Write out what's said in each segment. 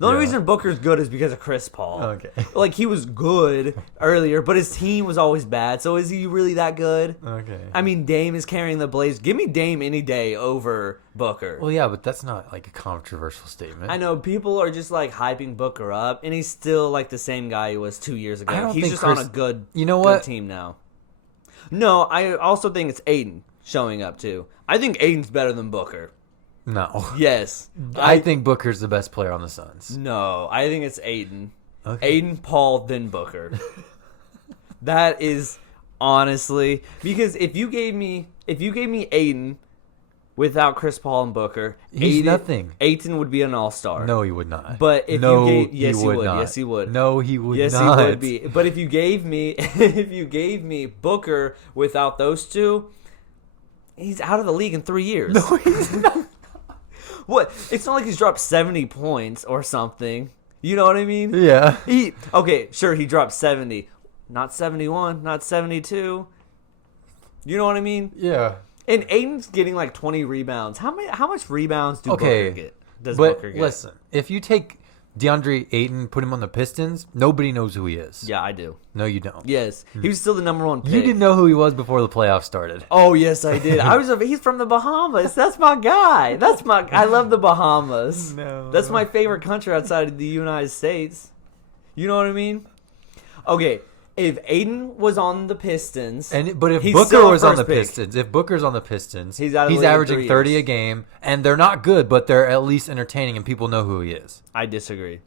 The only reason Booker's good is because of Chris Paul. Okay. Like, he was good earlier, but his team was always bad. So is he really that good? Okay. I mean, Dame is carrying the Blazers. Give me Dame any day over Booker. Well, yeah, but that's not like a controversial statement. I know people are just like hyping Booker up, and he's still like the same guy he was 2 years ago. I don't He's think just Chris- on a good, You know good what? team now. No, I also think it's Aiden showing up too. I think Aiden's better than Booker. No. Yes, I think Booker's the best player on the Suns. No, I think it's Aiden. Okay. Aiden, Paul, then Booker. That is honestly because if you gave me Aiden without Chris Paul and Booker, He's nothing. Aiden would be an all-star. No, he would not. But if no, you gave, yes, he would. not. Yes, he would. No, he would yes, not. he would be. But if you gave me, Booker without those two, he's out of the league in 3 years. No, he's not. What? It's not like he's dropped 70 points or something. You know what I mean? Yeah. Okay, sure, he dropped 70. Not 71, not 72. You know what I mean? Yeah. And Aiden's getting like 20 rebounds. How much rebounds Booker get? Does but Booker get? Listen, if you take DeAndre Ayton, put him on the Pistons, nobody knows who he is. Yeah, I do. No, you don't. Yes, he was still the number one pick. You didn't know who he was before the playoffs started. Oh yes, I did. He's from the Bahamas. That's my guy. I love the Bahamas. No. That's my favorite country outside of the United States. You know what I mean? Okay, if Aiden was on the Pistons, But if he's Booker still a was on the first pick. Pistons, if Booker's on the Pistons, He's out of the league in averaging 3 30 years. a game, and they're not good, but they're at least entertaining, and people know who he is. I disagree.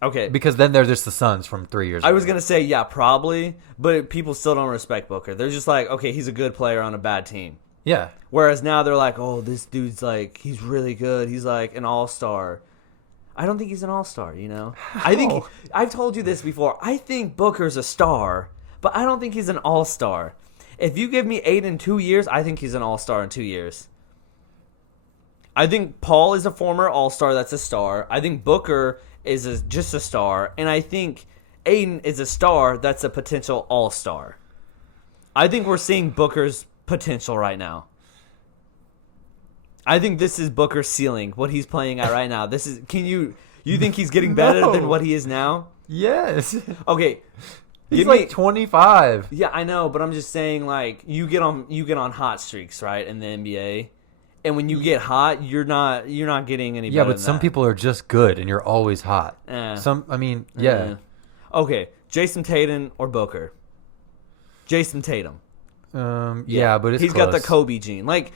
Okay, Because then they're just the Suns from 3 years ago. I was gonna say yeah, probably, but people still don't respect Booker. They're just like, okay, he's a good player on a bad team. Yeah. Whereas now they're like, oh, this dude's like, he's really good. He's like an all-star. I don't think he's an all-star, you know? I think, I've told you this before. I think Booker's a star, but I don't think he's an all-star. If you give me 8 in 2 years, I think he's an all-star in 2 years. I think Paul is a former all-star that's a star. I think Booker is just a star. And I think Aiden is a star that's a potential all-star. I think we're seeing Booker's potential right now. I think this is Booker's ceiling, what he's playing at right now. This is. You think he's getting better No. than what he is now? Yes. Okay. He's Give like me, 25. yeah, I know, but I'm just saying, like, you get on hot streaks, right, in the NBA, and when you get hot, you're not getting any Yeah, better but than some that. people are just good, and you're always hot. Yeah. Okay, Jason Tatum or Booker? Jason Tatum. Yeah, but it's he's close. got the Kobe gene. Like,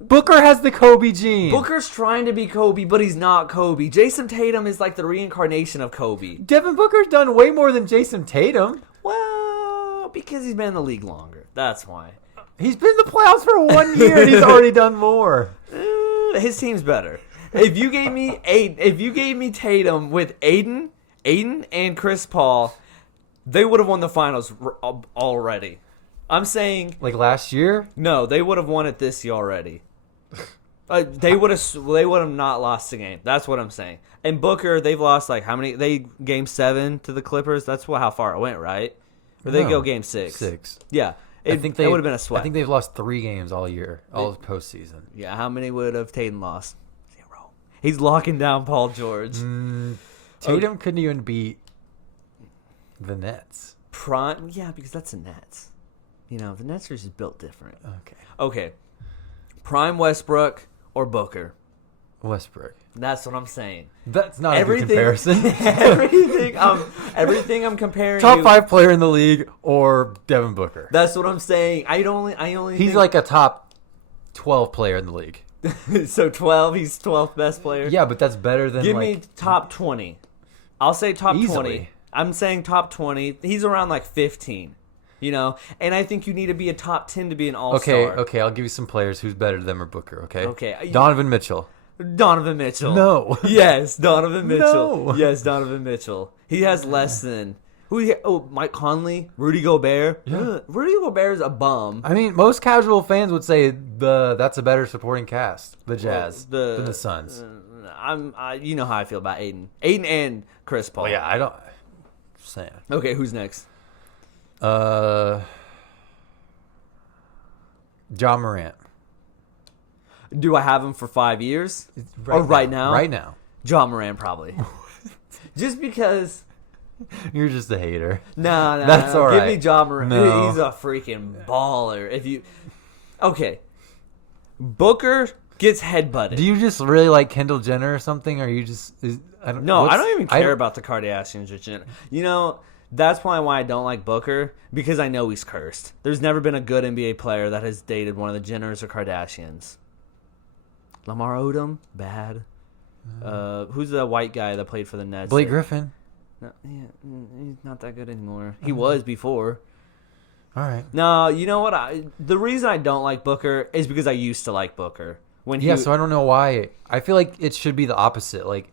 Booker has the Kobe gene. Booker's trying to be Kobe, but he's not Kobe. Jason Tatum is like the reincarnation of Kobe. Devin Booker's done way more than Jason Tatum. Well, because he's been in the league longer. That's why. He's been in the playoffs for 1 year, and he's already done more. His team's better. If you gave me Tatum with Aiden and Chris Paul, they would have won the finals already. I'm saying Like last year? no. They would have won it this year already. They would have not lost the game. That's what I'm saying. And Booker, they've lost like how many? They game 7 to the Clippers. That's how far it went, right? Or they No, go game 6. 6. Yeah. I think it would have been a sweat. I think they've lost 3 games all year, all postseason. Yeah. How many would have Tatum lost? 0. He's locking down Paul George. Tatum couldn't even beat the Nets. Prime. Yeah, because that's the Nets. You know, the Nets are just built different. Okay. Prime Westbrook or Booker? Westbrook. That's what I'm saying. That's not a good comparison. everything I'm comparing. Top 5 player in the league or Devin Booker. That's what I'm saying. I only. He's like a top 12 player in the league. So 12. He's 12th best player. Yeah, but that's better than Give me top 20. I'll say top 20. Easily. I'm saying top 20. He's around like 15. You know, and I think you need to be a top 10 to be an all-star. Okay, I'll give you some players who's better than Booker, okay? Okay. Donovan Mitchell. Donovan Mitchell. No. Yes, Donovan Mitchell. No. Yes, Donovan Mitchell. He has less than Mike Conley, Rudy Gobert. Yeah. Rudy Gobert is a bum. I mean, most casual fans would say that's a better supporting cast, the Jazz, than the Suns. You know how I feel about Aiden and Chris Paul. Well, yeah, I don't. Just saying. Okay, who's next? Ja Morant. Do I have him for 5 years? Right Or right now? Right now. Ja Morant probably. Just because. You're just a hater. No, That's all right. Give me Ja Morant. No. He's a freaking baller. Okay. Booker gets headbutted. Do you just really like Kendall Jenner or something? Or you just... I don't even care about the Kardashians or Jenner. You know, that's probably why I don't like Booker, because I know he's cursed. There's never been a good NBA player that has dated one of the Jenners or Kardashians. Lamar Odom, bad. Who's the white guy that played for the Nets? Blake Griffin. No, he's not that good anymore. He was before. All right. No, you know what? The reason I don't like Booker is because I used to like Booker. So I don't know why. I feel like it should be the opposite. Like,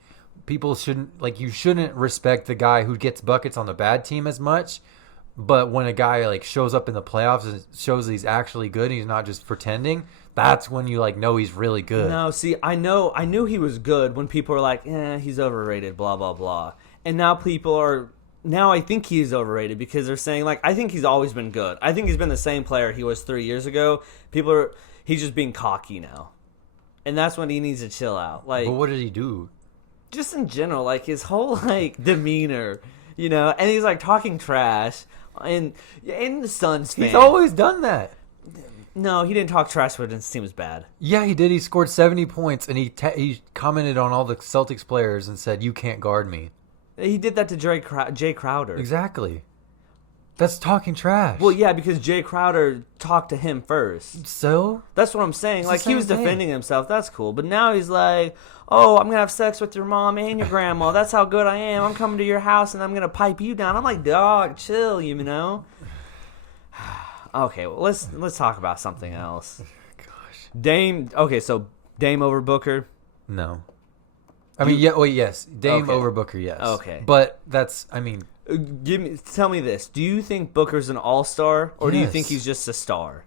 people shouldn't, like, you shouldn't respect the guy who gets buckets on the bad team as much. But when a guy like shows up in the playoffs and shows that he's actually good, and he's not just pretending, that's when you like know he's really good. No, see, I knew he was good when people were like, he's overrated, blah blah blah. And now I think he's overrated because they're saying like, I think he's always been good. I think he's been the same player he was 3 years ago. He's just being cocky now. And that's when he needs to chill out. Like, but what did he do? Just in general, like his whole like demeanor, you know, and he's like talking trash. And the Suns fan. He's always done that. No, he didn't talk trash when his team was bad. Yeah, he did. He scored 70 points, and he commented on all the Celtics players and said, "You can't guard me." He did that to Jay Crowder. Exactly. That's talking trash. Well, yeah, because Jay Crowder talked to him first. So? That's what I'm saying. Like, he was defending himself. That's cool. But now he's like, oh, I'm going to have sex with your mom and your grandma. That's how good I am. I'm coming to your house, and I'm going to pipe you down. I'm like, dog, chill, you know? Okay, well, let's talk about something else. Gosh. Dame over Booker? No. Yes. Dame over Booker, yes. Okay. But that's, I mean... Tell me this. Do you think Booker's an all-star, or do you Yes. think he's just a star?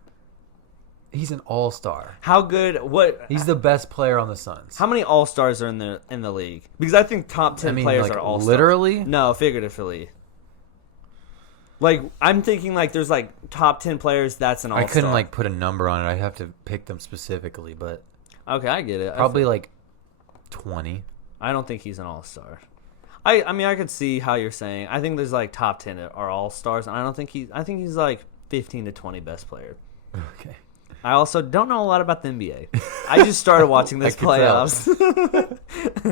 He's an all-star. How good? What? He's the best player on the Suns. How many all-stars are in the league? Because I think top 10 players like, are all-stars. literally? No, figuratively. Like, I'm thinking like there's like top 10 players that's an all-star. I couldn't like put a number on it. I'd have to pick them specifically, but okay, I get it. probably like 20. I don't think he's an all-star. I mean, I could see how you're saying. I think there's like top 10 are all-stars, and I think he's like 15 to 20 best player. Okay. I also don't know a lot about the NBA. I just started watching this playoffs.